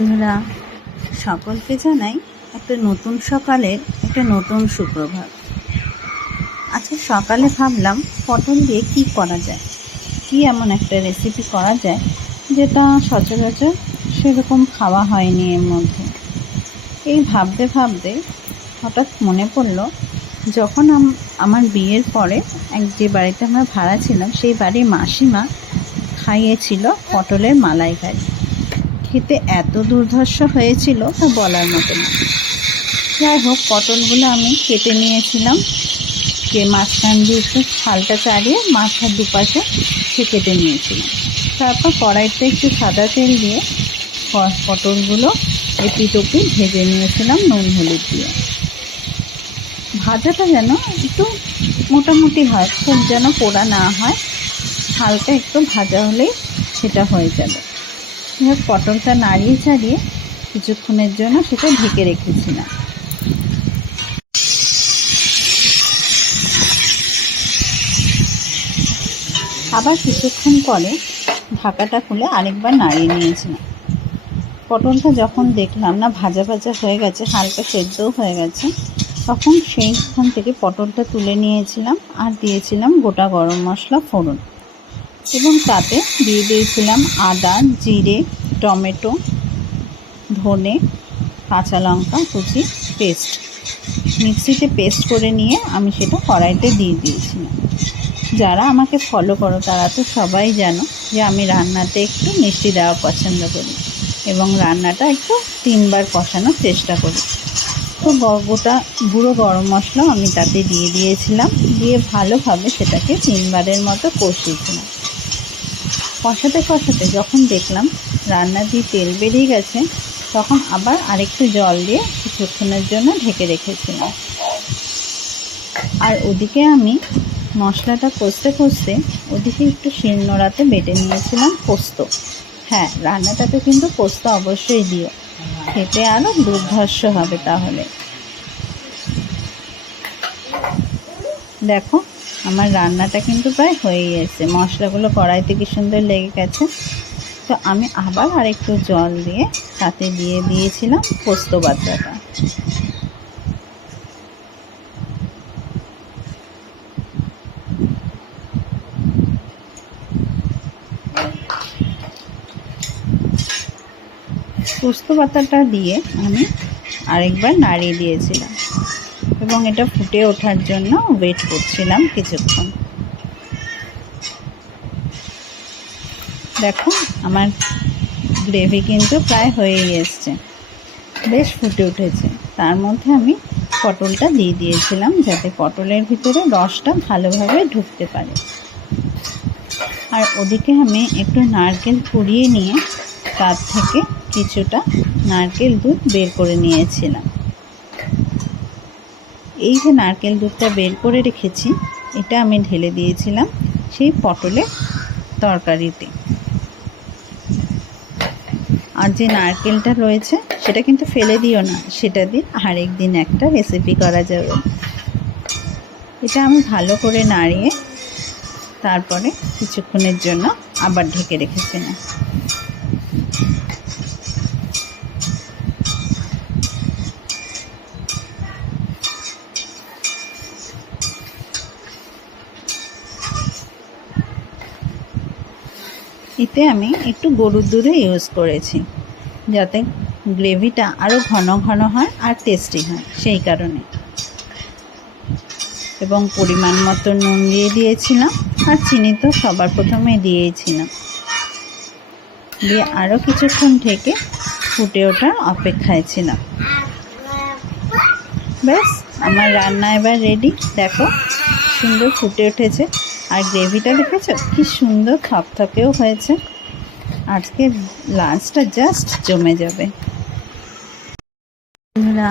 বন্ধুরা, সকলকে জানাই একটা নতুন সকালের একটা নতুন সুপ্রভাত। আচ্ছা, সকালে ভাবলাম পটল দিয়ে কি করা যায়, কি এমন একটা রেসিপি করা যায় যেটা সচরাচর সেরকম খাওয়া হয়নি এর মধ্যে। এই ভাবতে ভাবতে হঠাৎ মনে পড়ল, যখন আমার বিয়ের পরে যে বাড়িতে আমরা ভাড়া ছিলাম সেই বাড়ির মাসিমা খাইয়েছিল পটলের মালাইকারি। খেতে এত দুর্ধর্ষ হয়েছিল তা বলার মতো না। যাই হোক, পটলগুলো আমি কেটে নিয়েছিলাম, মাঝখান দিয়ে একটু ছালটা চাড়িয়ে মাথার দুপাশে সে কেটে নিয়েছিলাম। তারপর কড়াইতে একটু সাদা তেল দিয়ে পটলগুলো এপিট ওপিট ভেজে নিয়েছিলাম নুন হলুদ দিয়ে। ভাজাটা যেন একটু মোটামুটি হয়, খুব যেন পোড়া না হয়, হালকা একটু ভাজা হলেই সেটা হয়ে যাবে। পটলটা নাড়িয়ে চাড়িয়ে কিছুক্ষণের জন্য সেটা ঢেকে রেখেছিলাম। আবার কিছুক্ষণ পরে ঢাকাটা খুলে আরেকবার নাড়িয়ে নিয়েছিলাম। পটলটা যখন দেখলাম না ভাজা ভাজা হয়ে গেছে, হালকা সেদ্ধও হয়ে গেছে, তখন সেইখান থেকে পটলটা তুলে নিয়েছিলাম আর দিয়েছিলাম গোটা গরম মশলা ফোড়ন, এবং তাতে দিয়ে দিয়েছিলাম আদা, জিরে, টমেটো, ধনে, কাঁচা লঙ্কা কুচি পেস্ট, মিক্সিতে পেস্ট করে নিয়ে আমি সেটা কড়াইতে দিয়ে দিয়েছিলাম। যারা আমাকে ফলো করো তারা তো সবাই জানো যে আমি রান্নাতে একটু মিষ্টি দেওয়া পছন্দ করি এবং রান্নাটা একটু 3 বার কষানোর চেষ্টা করি। তো গোটা গুঁড়ো গরম মশলাও আমি তাতে দিয়ে দিয়েছিলাম, দিয়ে ভালোভাবে সেটাকে 3 বারের মতো কষিয়েছিলাম। কষাতে কষাতে যখন দেখলাম রান্না দিয়ে তেল বেরিয়ে গেছে, তখন আবার আরেকটু জল দিয়ে কিছুক্ষণের জন্য ঢেকে রেখেছিলাম। আর ওদিকে আমি মশলাটা কষতে কষতে ওদিকে একটু শিলনোড়াতে বেটে নিয়েছিলাম পোস্ত। হ্যাঁ, রান্নাটাতে কিন্তু পোস্ত অবশ্যই দিও, খেতে আরও দুর্ধর্ষ হবে। তাহলে দেখো, আমার রান্নাটা কিন্তু প্রায় হয়েই এসেছে, মশলাগুলো কড়াইতে কি সুন্দর লেগে গেছে। তো আমি আবার আরেকটু জল দিয়ে তাতে দিয়ে দিয়েছিলাম পোস্ত বাটাটা। পোস্ত বাটাটা দিয়ে আমি আরেকবার নাড়িয়ে দিয়েছিলাম এবং এটা ফুটে ওঠার জন্য ওয়েট করছিলাম কিছুক্ষণ। দেখো, আমার গ্রেভি কিন্তু প্রায় হয়েই এসছে, বেশ ফুটে উঠেছে। তার মধ্যে আমি পটলটা দিয়ে দিয়েছিলাম যাতে পটলের ভিতরে রসটা ভালোভাবে ঢুকতে পারে। আর ওদিকে আমি একটু নারকেল কুড়িয়ে নিয়ে তার থেকে কিছুটা নারকেল দুধ বের করে নিয়েছিলাম। এই যে নারকেল দুধটা বের করে রেখেছি, এটা আমি ঢেলে দিয়েছিলাম সেই পটলের তরকারিতে। আর যে নারকেলটা রয়েছে সেটা কিন্তু ফেলে দিও না, সেটা দিয়ে আরেকদিন একটা রেসিপি করা যাবে। এটা আমি ভালো করে নাড়িয়ে তারপরে কিছুক্ষণের জন্য আবার ঢেকে রেখেছিলাম। এতে আমি একটু গরুর দুধে ইউজ করেছি যাতে গ্রেভিটা আরও ঘন ঘন হয় আর টেস্টি হয়, সেই কারণে। এবং পরিমাণ মতো নুন দিয়ে দিয়েছিলাম, আর চিনি তো সবার প্রথমে দিয়েছিলাম। দিয়ে আরও কিছুক্ষণ ঢেকে ফুটে ওঠার অপেক্ষায় ছিলাম। ব্যাস, আমার রান্না এবার রেডি। দেখো, সুন্দর ফুটে উঠেছে, আর গ্রেভিটা দেখেছো কি সুন্দর থকথকেও হয়েছে। আজকে লাঞ্চটা জাস্ট জমে যাবে। বন্ধুরা,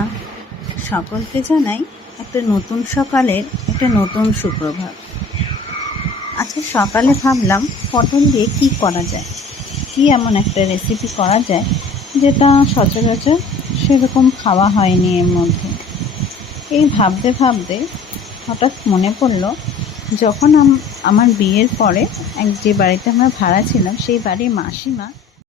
সকলকে জানাই একটা নতুন সকালের একটা নতুন সুপ্রভাত। আচ্ছা, সকালে ভাবলাম পটল দিয়ে কি করা যায়, কি এমন একটা রেসিপি করা যায় যেটা সচরাচর সেরকম খাওয়া হয়নি এর মধ্যে। এই ভাবতে ভাবতে হঠাৎ মনে পড়ল, যখন আমার বিয়ের পরে যে বাড়িতে আমরা ভাড়া ছিলাম সেই বাড়ির মাসিমা